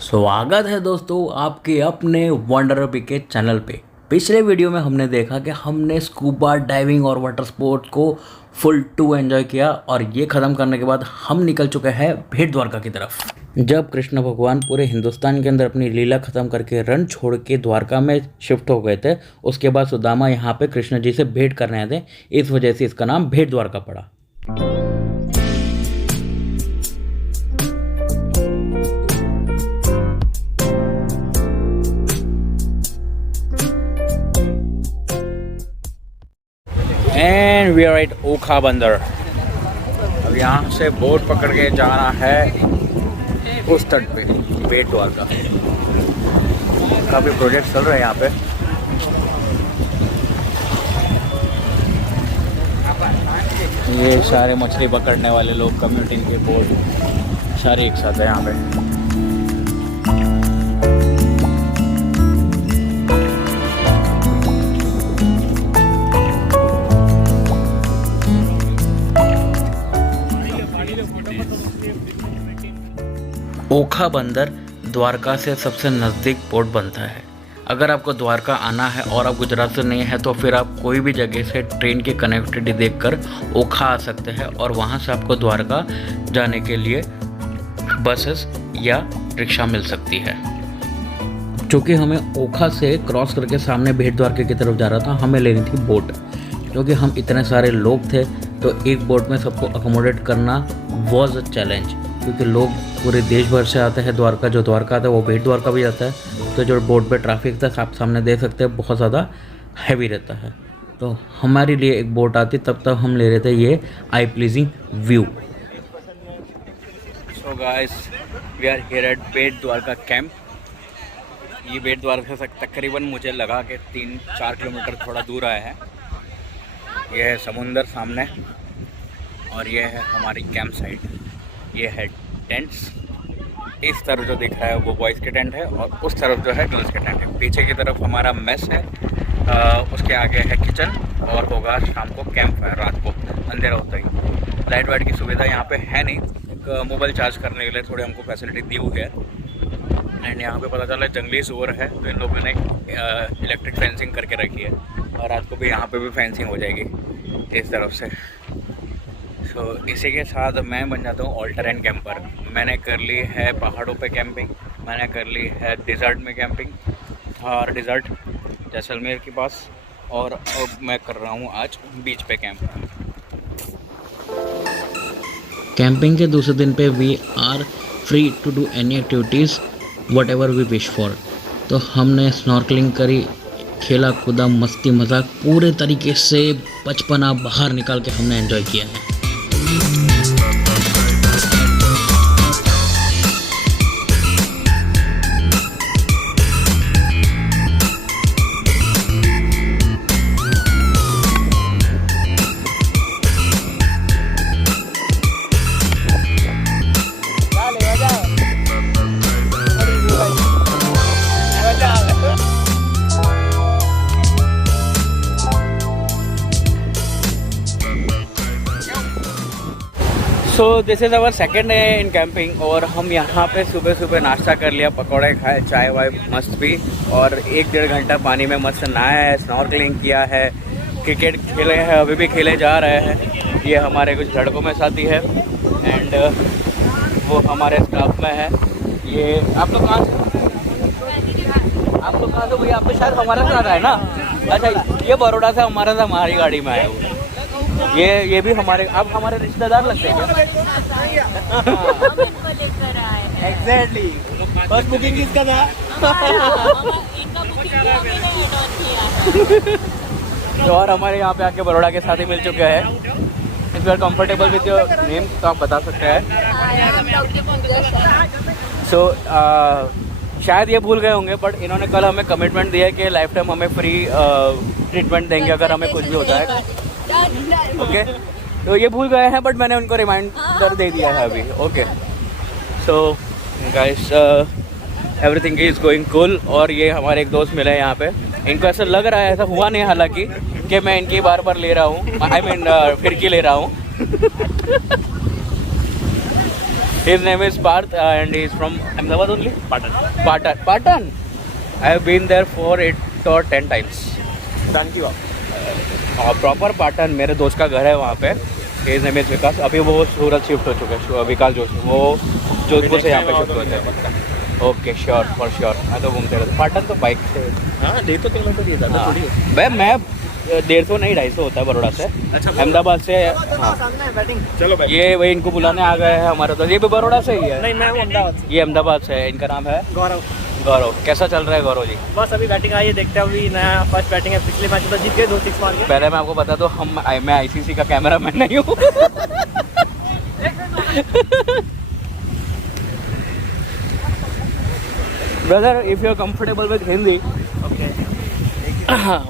स्वागत है दोस्तों आपके अपने वंडर के चैनल पे। पिछले वीडियो में हमने देखा कि हमने स्कूबा डाइविंग और वाटर स्पोर्ट्स को फुल टू एंजॉय किया और ये ख़त्म करने के बाद हम निकल चुके हैं भेंट द्वारका की तरफ। जब कृष्ण भगवान पूरे हिंदुस्तान के अंदर अपनी लीला ख़त्म करके रण छोड़ के द्वारका में शिफ्ट हो गए थे, उसके बाद सुदामा यहाँ पे कृष्ण जी से भेंट करने आए थे। इस वजह से इसका नाम भेंट द्वारका पड़ा। एंड वी आर एट ओखा बंदर। अब यहाँ से बोट पकड़ के जाना है उस तट पे भेंट द्वारका। काफ़ी प्रोजेक्ट चल रहे हैं यहाँ पे। ये सारे मछली पकड़ने वाले लोग, कम्युनिटी के बोट सारे एक साथ है यहाँ पे। ओखा बंदर द्वारका से सबसे नज़दीक पोर्ट बनता है। अगर आपको द्वारका आना है और आप गुजरात से नहीं है तो फिर आप कोई भी जगह से ट्रेन की कनेक्टिविटी देखकर ओखा आ सकते हैं और वहां से आपको द्वारका जाने के लिए बसेस या रिक्शा मिल सकती है। चूँकि हमें ओखा से क्रॉस करके सामने भेंट द्वारका की तरफ जा रहा था, हमें लेनी थी बोट। क्योंकि हम इतने सारे लोग थे तो एक बोट में सबको अकोमोडेट करना वॉज अ चैलेंज, क्योंकि लोग पूरे देश भर से आते हैं द्वारका। जो द्वारका आता है वो भेंट द्वारका भी जाता है, तो जो बोट पे ट्रैफिक था आप सामने देख सकते हैं बहुत ज़्यादा हैवी रहता है। तो हमारे लिए एक बोट आती, तब तक हम ले रहे थे ये eye pleasing view. So guys, we are here at Bhet Dwarka camp. ये भेंट द्वारका से तकरीबन मुझे लगा कि 3-4 किलोमीटर थोड़ा दूर आया है। यह है समुंदर सामने और यह है हमारी कैंप साइट। ये है टेंट्स। इस तरफ जो दिख रहा है वो बॉयज़ के टेंट है और उस तरफ जो है गर्ल्स के टेंट है। पीछे की तरफ हमारा मेस है, उसके आगे है किचन और होगा शाम को कैंप फायर। रात को अंधेरा होता ही लाइट वाइट की सुविधा यहाँ पे है नहीं। एक मोबाइल चार्ज करने के लिए थोड़ी हमको फैसिलिटी दी हुई है। एंड यहाँ पे पता चला जंगली सुअर है तो इन लोगों ने इलेक्ट्रिक फेंसिंग करके रखी है और रात को भी यहाँ पे भी फेंसिंग हो जाएगी इस तरफ से। तो इसी के साथ मैं बन जाता हूँ ऑल टेरेन कैंपर। मैंने कर ली है पहाड़ों पे कैंपिंग, मैंने कर ली है डिज़र्ट में कैंपिंग और डिज़र्ट जैसलमेर के पास, और अब मैं कर रहा हूँ आज बीच पे कैंप। कैंपिंग के दूसरे दिन पे we are free to do any activities whatever we wish for. तो हमने स्नॉर्कलिंग करी, खेला कूदा, मस्ती मजाक, पूरे तरीके से बचपना बाहर निकाल के हमने एंजॉय किया है। So this is our second day in camping और हम यहाँ पे सुबह सुबह नाश्ता कर लिया, पकौड़े खाए, चाय वाय मस्त पी और 1-1.5 घंटा पानी में मस्त नहाया है, स्नॉर्कलिंग किया है, क्रिकेट खेले हैं, अभी भी खेले जा रहे हैं। ये हमारे कुछ लड़कों में साथी है एंड वो हमारे स्टाफ में है। ये आप लोग कहाँ से? आप लोग कहाँ से भैया? आप तो शायद हमारे साथ आए ना? अच्छा, ये बड़ौदा से हमारे साथ हमारी गाड़ी में आए हुए। ये भी हमारे, आप हमारे रिश्तेदार लगते हैं क्या? एग्जैक्टली। बस बुकिंग किसका था? तो और हमारे यहाँ पे आके बड़ौदा के साथी मिल चुके हैं। If you are comfortable with your name तो आप बता सकते हैं। सो शायद ये भूल गए होंगे बट इन्होंने कल हमें कमिटमेंट दिया है कि लाइफ टाइम हमें फ्री ट्रीटमेंट देंगे अगर हमें कुछ भी होता है। ओके, तो ये भूल गए हैं बट मैंने उनको रिमाइंडर दे दिया है अभी। Okay, so guys, everything is going cool. और ये हमारे एक दोस्त मिले हैं यहाँ पे। इनको ऐसा लग रहा है, ऐसा हुआ नहीं हालांकि, कि मैं इनकी बार बार ले रहा हूँ, आई मीन फिरकी ले रहा हूँ। His name is Parth and he is from Ahmedabad only? Patan. Patan? I have been there for 8 or 10 times. Thank you. और प्रॉपर पाटन मेरे दोस्त का घर है वहाँ पे. His name is विकास. अभी वो सूरत शिफ्ट हो चुके हैं. विकास जोशी वो जोधपुर से यहाँ पे शिफ्ट हुए थे. Okay sure for sure. मैं तो घूमते रहता. पाटन तो बाइक से 150 किलोमीटर ही ज़्यादा थोड़ी है. भाई मैं 150 नहीं 250 होता है बड़ौदा से. अच्छा अहमदाबाद से. हाँ चलो भाई. ये वही इनको बुलाने आ गए हैं हमारे दोस्त. ये भी बड़ौदा से ही है. नहीं मैं हूँ अहमदाबाद से. ये अहमदाबाद से है. इनका नाम है गौरव. गौरव. कैसा चल रहा है गौरव जी? बस अभी बैटिंग आई है, देखते हैं. अभी नया फर्स्ट बैटिंग है. पिछले मैच में तो जीत गए 2-6 मार के. पहले मैं आपको बता दूं मैं आईसीसी का कैमरा मैन नहीं हूँ. Brother if you are comfortable with Hindi. Okay.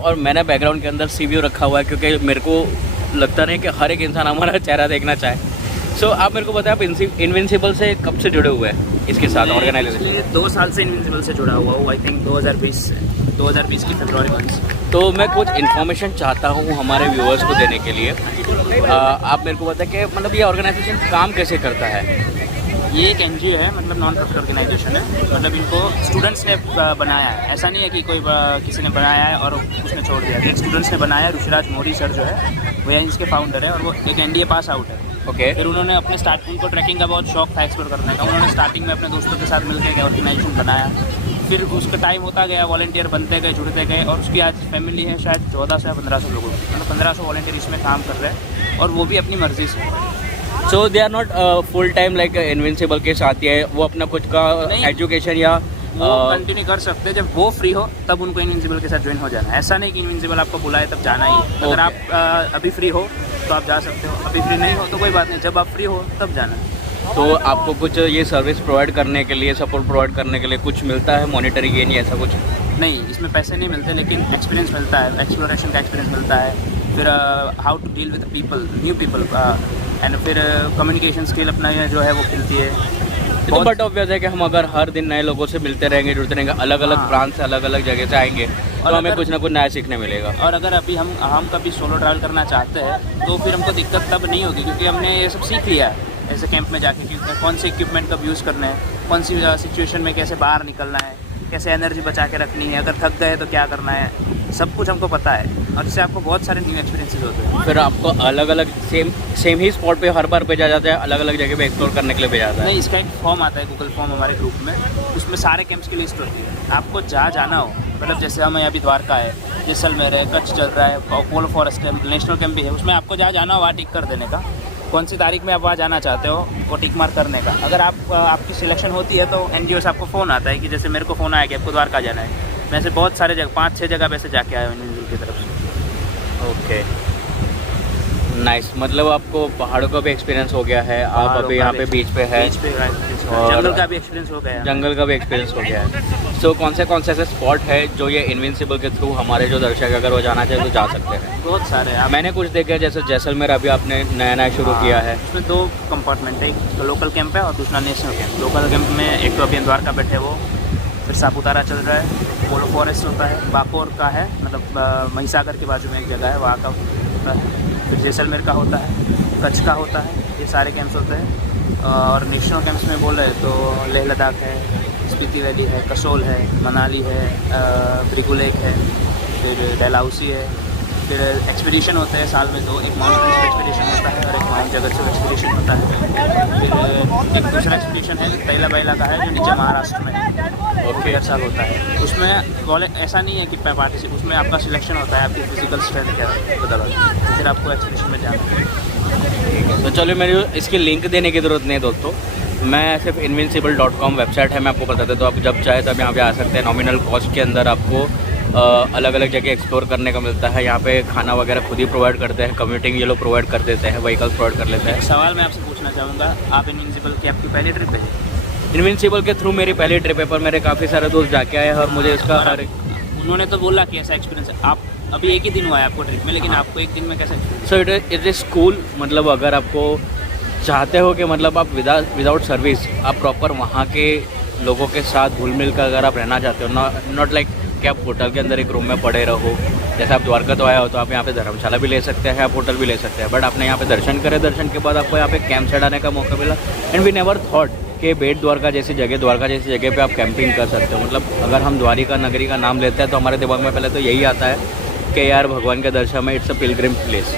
और मैंने बैकग्राउंड के अंदर सीवीओ रखा हुआ है क्योंकि मेरे को लगता नहीं कि हर एक इंसान हमारा चेहरा देखना चाहे. सो आप मेरे को बताएं आप इनविंसिबल से कब से जुड़े हुए हैं इसके साथ ऑर्गेनाइजेशन? 2 साल से इनविंसिबल से जुड़ा हुआ हूँ. आई थिंक 2020 की फरवरी मंथ. तो मैं कुछ इन्फॉर्मेशन चाहता हूँ हमारे व्यूअर्स को देने के लिए. आप मेरे को बताएं कि मतलब ये ऑर्गेनाइजेशन काम कैसे करता है? ये एक एनजीओ है, मतलब नॉन प्रॉफिट ऑर्गेनाइजेशन है. मतलब इनको स्टूडेंट्स ने बनाया है. ऐसा नहीं है कि कोई किसी ने बनाया है और उसने छोड़ दिया. एक स्टूडेंट्स ने बनाया है. ऋषिराज मौर्य सर जो है वो इसके फाउंडर है और वो एक एनडीए पास आउट है. ओके. फिर उन्होंने अपने उनको ट्रैकिंग का बहुत शौक था एक्सप्लोर करने का. उन्होंने स्टार्टिंग में अपने दोस्तों के साथ मिलकर ऑर्गेनाइजेशन बनाया. फिर उसका टाइम होता गया, वॉलंटियर बनते गए, जुड़ते गए और उसकी आज फैमिली है शायद 1400 या 1500 लोगों की. मतलब 1500 वॉलंटियर इसमें काम कर रहे हैं और वो भी अपनी मर्जी से. So they are not full time like invincible के साथ ही है. वो अपना कुछ का एजुकेशन या वो कंटिन्यू कर सकते हैं. जब वो फ्री हो तब उनको इनविंसिबल के साथ ज्वाइन हो जाना है. ऐसा नहीं कि इनविंसिबल आपको बुलाए तब जाना ही. अगर आप अभी फ्री हो तो आप जा सकते हो. अभी फ्री नहीं हो तो कोई बात नहीं. जब आप फ्री हो तब जाना. तो आपको कुछ ये सर्विस प्रोवाइड करने के लिए, सपोर्ट प्रोवाइड करने के लिए कुछ मिलता है? मॉनिटरी गेन या ऐसा कुछ? नहीं, इसमें पैसे नहीं मिलते लेकिन एक्सपीरियंस मिलता है. एक्सप्लोरेशन का एक्सपीरियंस मिलता है. फिर how to deal with people, new people. And फिर कम्युनिकेशन स्किल अपना जो है वो खिलती है. तो बट ऑब्वियस है कि हम अगर हर दिन नए लोगों से मिलते रहेंगे, जुड़ते रहेंगे, अलग अलग ब्रांच से अलग अलग जगह से आएंगे तो हमें कुछ ना कुछ नया सीखने मिलेगा. और अगर अभी हम कभी सोलो ट्रैवल करना चाहते हैं तो फिर हमको दिक्कत तब नहीं होगी क्योंकि हमने ये सब सीख लिया है ऐसे कैंप में जाके कि कौन से इक्विपमेंट कब यूज़ करना है, कौन सी सिचुएशन में कैसे बाहर निकलना है, कैसे एनर्जी बचा के रखनी है, अगर थक गए तो क्या करना है. सब कुछ हमको पता है और इससे आपको बहुत सारे न्यू एक्सपीरियंसेस होते हैं. फिर आपको अलग अलग सेम ही स्पॉट पे हर बार भेजा जाता है, अलग अलग जगह पे एक्सप्लोर करने के लिए भेजा जाता है? नहीं, इसका एक फॉर्म आता है, गूगल फॉर्म हमारे ग्रुप में. उसमें सारे कैंप्स की लिस्ट होती है. आपको जहाँ जाना हो, मतलब जैसे हमें अभी द्वारका है, जैसलमेर है, कच्छ चल रहा है, पोलो फॉरेस्ट है, नेशनल कैंप भी है. उसमें आपको जहाँ जाना हो वहाँ टिक कर देने का. कौन सी तारीख में आप वहाँ जाना चाहते हो वो टिक मार्क करने का. अगर आपकी सिलेक्शन होती है तो एनजीओ से आपको फ़ोन आता है कि जैसे मेरे को फ़ोन आया कि आपको द्वारका जाना है. वैसे बहुत सारे जगह 5-6 जगह वैसे जाके आए हैं की तरफ से. Okay nice. मतलब आपको पहाड़ों का भी एक्सपीरियंस हो गया है. आप अभी यहाँ पे बीच पे है. जंगल का भी एक्सपीरियंस हो गया है. जंगल का भी एक्सपीरियंस हो गया है. सो कौन से ऐसे स्पॉट है जो ये इनविंसिबल के थ्रू हमारे जो दर्शक अगर वो जाना चाहे तो जा सकते हैं? बहुत सारे हैं. मैंने कुछ देखा जैसे जैसलमेर अभी आपने नया शुरू किया है. उसमें 2 कंपार्टमेंट है. एक तो लोकल कैंप है और दूसरा नेशनल कैंप. लोकल कैंप में एक तो अभी द्वारका बैठे वो, फिर सापुतारा चल रहा है, पोलो फॉरेस्ट होता है, बाकोर का है, मतलब महिसागर के बाजू में एक जगह है वहाँ का होता है, फिर जैसलमेर का होता है, कच्छ का होता है. ये सारे कैंप्स होते हैं. और नेशनल कैंप्स में बोले तो लेह लद्दाख है, स्पीति वैली है, कसोल है, मनाली है, ब्रिगु लेक है, फिर डलहौसी है. फिर एक्सपीडिशन होते हैं साल में 2. एक माउंट एक्सपीडिशन होता है और एक माउंट जगतसिंह एक्सपीडिशन होता है. फिर एक दूसरा एक्सपीडिशन है तैला बैला का है जो नीचे महाराष्ट्र में है. ओके. हर साल होता है. उसमें कॉलेज ऐसा नहीं है कि पार्टिसिपेट, उसमें आपका सिलेक्शन होता है, आपकी फिजिकल स्ट्रेंथ क्या बदल फिर आपको एक्सपीडिशन में जाना है. तो चलो मेरी इसकी लिंक देने की ज़रूरत नहीं है दोस्तों. मैं सिर्फ invincible.com वेबसाइट है, मैं आपको बता देता हूँ. आप जब चाहे तब यहाँ पे आ सकते हैं. नॉमिनल कॉस्ट के अंदर आपको अलग अलग जगह एक्सप्लोर करने का मिलता है. यहाँ पे खाना वगैरह खुद ही प्रोवाइड करते हैं. कम्यूटिंग ये लोग प्रोवाइड कर देते हैं, व्हीकल्स प्रोवाइड कर लेते हैं. सवाल मैं आपसे पूछना चाहूँगा, आप इनविंसिबल की आपकी पहली ट्रिप है? इनविंसिबल के थ्रू मेरी पहली ट्रिप है, पर मेरे काफ़ी सारे दोस्त जाके आए हैं और मुझे इसका उन्होंने तो बोला कि ऐसा एक्सपीरियंस है. आप अभी एक ही दिन हुआ है आपको ट्रिप में, लेकिन आपको एक दिन में कैसा experience? So it is cool. मतलब अगर आपको चाहते हो कि मतलब आप विदाउट सर्विस आप प्रॉपर वहाँ के लोगों के साथ घुल मिल कर अगर आप रहना चाहते हो, नॉट लाइक कि आप होटल के अंदर एक रूम में पड़े रहो, जैसे आप द्वारका तो आया हो तो आप यहाँ पे धर्मशाला भी ले सकते हैं, आप होटल भी ले सकते हैं, बट आपने यहाँ पे दर्शन करे, दर्शन के बाद आपको यहाँ पे कैंप सेट आने का मौका मिला। एंड वी नेवर थॉट कि बेट द्वारका जैसी जगह पे आप कैंपिंग कर सकते हो। मतलब अगर हम द्वारिका नगरी का नाम लेते हैं तो हमारे दिमाग में पहले तो यही आता है कि यार भगवान के दर्शन में it's a Pilgrim place,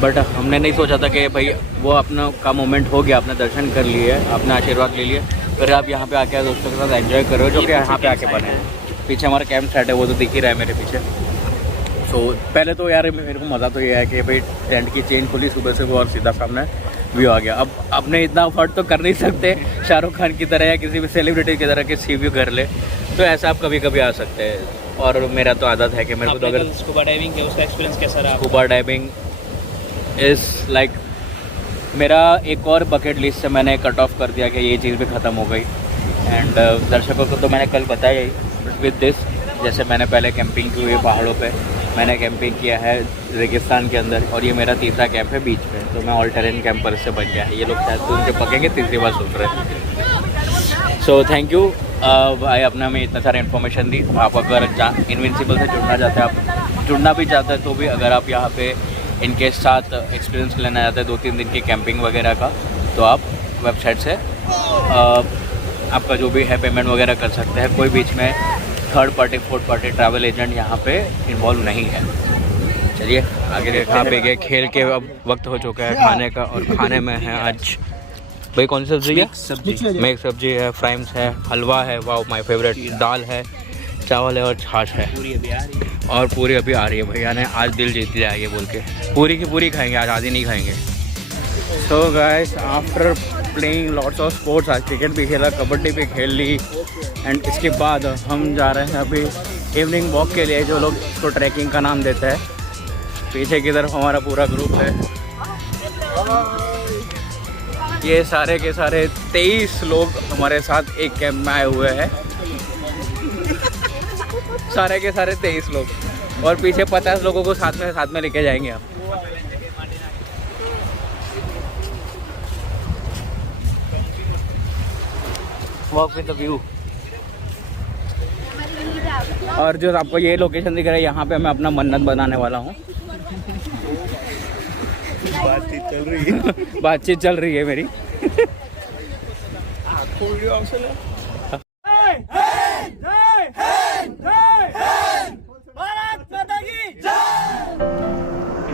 but हमने नहीं सोचा था कि भाई वो अपना का मोमेंट हो गया, आपने दर्शन कर लिए, आपने आशीर्वाद ले लिए, फिर आप यहाँ पे आके दोस्तों के साथ एंजॉय करो, जो कि यहाँ पे आके बने। पीछे हमारा कैंप सेट है, वो तो दिख ही रहा है मेरे पीछे। सो पहले तो यार मेरे को मज़ा तो ये है कि भाई टेंट की चेन खुली सुबह और सीधा सामने व्यू आ गया। अब अपने इतना अफोर्ड तो कर नहीं सकते शाहरुख खान की तरह या किसी भी सेलिब्रिटी की तरह कि सी व्यू कर ले, तो ऐसा आप कभी कभी आ सकते हैं। और मेरा तो आदत है कि मेरे को तो अगर स्कूबा डाइविंग है उसका एक्सपीरियंस कैसा रहा? स्कूबा डाइविंग इज़ लाइक मेरा एक और बकेट लिस्ट से मैंने कट ऑफ कर दिया कि ये चीज़ भी ख़त्म हो गई। एंड दर्शकों को तो मैंने कल बताया ही, बट विद दिस जैसे मैंने पहले कैंपिंग की हुई है पहाड़ों पे, मैंने कैंपिंग किया है रेगिस्तान के अंदर, और ये मेरा तीसरा कैंप है बीच पे, तो मैं ऑल टेरेन कैंपर से बन गया है। ये लोग शायद सुन के पकेंगे, तीसरी बार सुन रहे हैं। सो थैंक यू भाई, आपने हमें इतना सारा इन्फॉर्मेशन दी। आप अगर इनविंसिबल से जुड़ना चाहते हैं, आप जुड़ना भी चाहते हैं, तो भी अगर आप यहाँ पे इनके साथ एक्सपीरियंस लेना चाहते हैं 2-3 दिन की कैंपिंग वगैरह का, तो आप वेबसाइट से आपका जो भी है पेमेंट वगैरह कर सकते हैं। कोई बीच में third party fourth party travel agent यहाँ पे इन्वॉल्व नहीं है। चलिए आगे देखते हैं। पे गए खेल के अब वक्त हो चुका है खाने का, और खाने में है आज भाई कौन सी सब्ज़ी है? मिक्स सब्जी है, फ्राइम्स है, हलवा है, वाह माय फेवरेट, दाल है, चावल है और छाछ है। पूरी अभी आ रही है। और पूरी अभी आ रही है। भैया ने आज दिल जीत लिया है ये बोल के, पूरी की पूरी खाएंगे आज, आधी नहीं खाएंगे। So guys, after playing lots of sports, आज क्रिकेट भी खेला, कबड्डी भी खेल ली, एंड इसके बाद हम जा रहे हैं अभी इवनिंग वॉक के लिए, जो लोग इसको ट्रैकिंग का नाम देते हैं। पीछे की तरफ हमारा पूरा ग्रुप है, ये सारे के सारे 23 लोग हमारे साथ एक कैंप में आए हुए हैं, सारे के सारे 23 लोग, और पीछे 50 लोगों को साथ में लेके जाएंगे हम। Walk with the view. और जो आपको ये लोकेशन दिख रहा है, यहाँ पे मैं अपना मन्नत बनाने वाला हूँ। बातचीत चल रही है मेरी।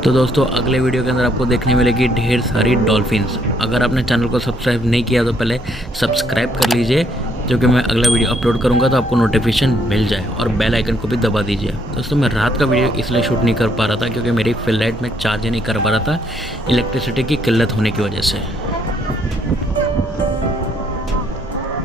तो दोस्तों अगले वीडियो के अंदर आपको देखने मिलेगी ढेर सारी डॉल्फिन्स। अगर आपने चैनल को सब्सक्राइब नहीं किया तो पहले सब्सक्राइब कर लीजिए, जो कि मैं अगला वीडियो अपलोड करूंगा तो आपको नोटिफिकेशन मिल जाए, और बेल आइकन को भी दबा दीजिए। दोस्तों मैं रात का वीडियो इसलिए शूट नहीं कर पा रहा था क्योंकि मेरी फ्लैट में चार्ज नहीं कर पा रहा था, इलेक्ट्रिसिटी की किल्लत होने की वजह से।